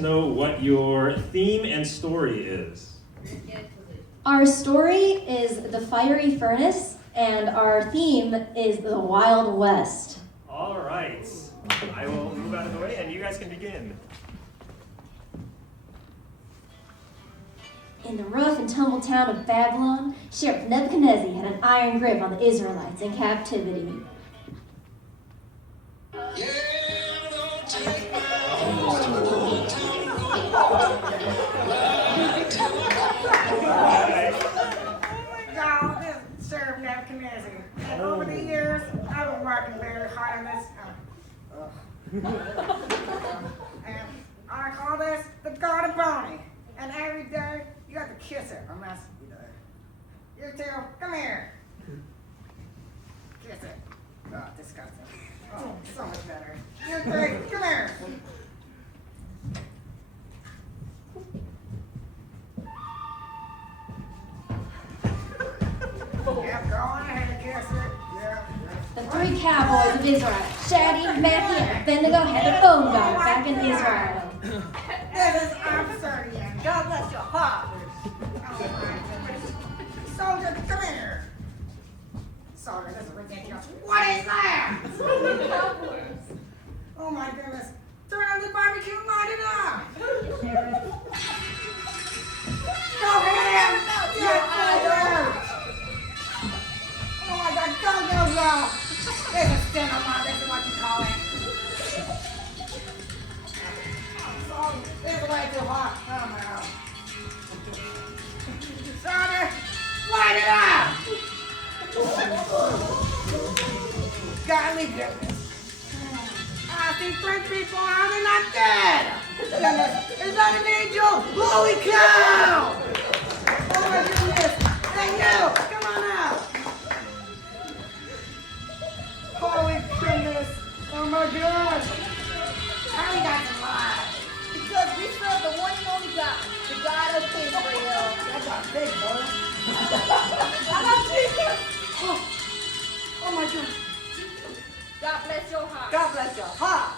Know what your theme and story is. Our story is the fiery furnace, and our theme is the Wild West. All right. I will move out of the way, and you guys can begin. In the rough and tumble town of Babylon, Sheriff Nebuchadnezzar had an iron grip on the Israelites in captivity. Y'all, this is Sheriff Nebuchadnezzar. And over the years, I've been working very hard on this. And I call this the garden pony. And every day, you have to kiss it, or else you die. You two, come here. Kiss it. Oh, disgusting. Oh, so much better. You three, come here. Yep, go on ahead, kiss it. Yeah. The three cowboys of Israel, Shaddy, Matthew, and Abednego, had their own God back in Israel. This is absurd again. God bless your heart. Oh my goodness. Soldier, come here. Soldier, this is ridiculous. What is that? Oh my goodness. Turn on the barbecue and light it up. Go for him. Yes, soldier. Oh my God, go, go, go. This is cinema, this is what you call it. It's way too hot. Oh no. Soldier, light it up! Godly goodness. I see three people out and not dead. Goodness, is that an angel? Holy cow! Oh my goodness. Hey you, come on out. Holy goodness. Oh my God. How you guys alive? Because we serve the one and only God, the God of Israel. That's a big boy. I love Jesus. Oh my God. God bless your heart. God bless your heart.